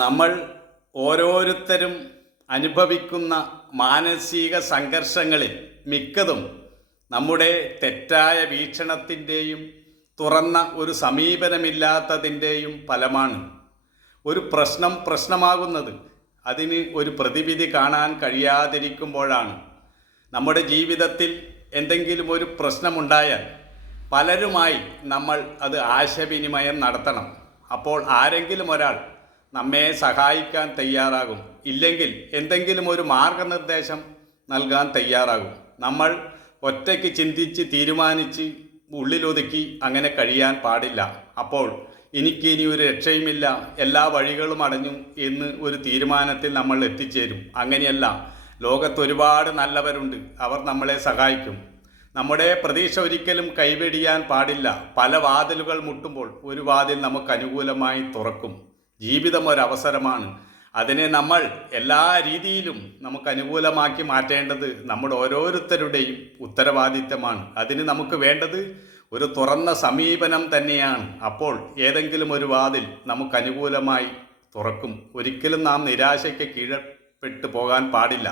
നമ്മൾ ഓരോരുത്തരും അനുഭവിക്കുന്ന മാനസിക സംഘർഷങ്ങളിൽ മിക്കതും നമ്മുടെ തെറ്റായ വീക്ഷണത്തിൻ്റെയും തുറന്ന ഒരു സമീപനമില്ലാത്തതിൻ്റെയും ഫലമാണ്. ഒരു പ്രശ്നമാകുന്നത് അതിന് ഒരു പ്രതിവിധി കാണാൻ കഴിയാതിരിക്കുമ്പോഴാണ്. നമ്മുടെ ജീവിതത്തിൽ എന്തെങ്കിലും ഒരു പ്രശ്നമുണ്ടായാൽ പലരുമായി നമ്മൾ അത് ആശയവിനിമയം നടത്തണം. അപ്പോൾ ആരെങ്കിലും ഒരാൾ നമ്മെ സഹായിക്കാൻ തയ്യാറാകും, ഇല്ലെങ്കിൽ എന്തെങ്കിലും ഒരു മാർഗനിർദ്ദേശം നൽകാൻ തയ്യാറാകും. നമ്മൾ ഒറ്റയ്ക്ക് ചിന്തിച്ച് തീരുമാനിച്ച് ഉള്ളിലൊതുക്കി അങ്ങനെ കഴിയാൻ പാടില്ല. അപ്പോൾ എനിക്കിനി ഒരു രക്ഷയുമില്ല, എല്ലാ വഴികളും അടഞ്ഞു എന്ന് ഒരു തീരുമാനത്തിൽ നമ്മൾ എത്തിച്ചേരും. അങ്ങനെയല്ല, ലോകത്ത് ഒരുപാട് നല്ലവരുണ്ട്, അവർ നമ്മളെ സഹായിക്കും. നമ്മുടെ പ്രതീക്ഷ ഒരിക്കലും കൈവെടിയാൻ പാടില്ല. പല വാതിലുകൾ മുട്ടുമ്പോൾ ഒരു വാതിൽ നമുക്ക് അനുകൂലമായി തുറക്കും. ജീവിതം ഒരവസരമാണ്, അതിനെ നമ്മൾ എല്ലാ രീതിയിലും നമുക്ക് അനുകൂലമാക്കി മാറ്റേണ്ടത് നമ്മുടെ ഓരോരുത്തരുടെയും ഉത്തരവാദിത്തമാണ്. അതിന് നമുക്ക് വേണ്ടത് ഒരു തുറന്ന സമീപനം തന്നെയാണ്. അപ്പോൾ ഏതെങ്കിലും ഒരു വാതിൽ നമുക്ക് അനുകൂലമായി തുറക്കും. ഒരിക്കലും നാം നിരാശയ്ക്ക് കീഴപ്പെട്ടു പോകാൻ പാടില്ല.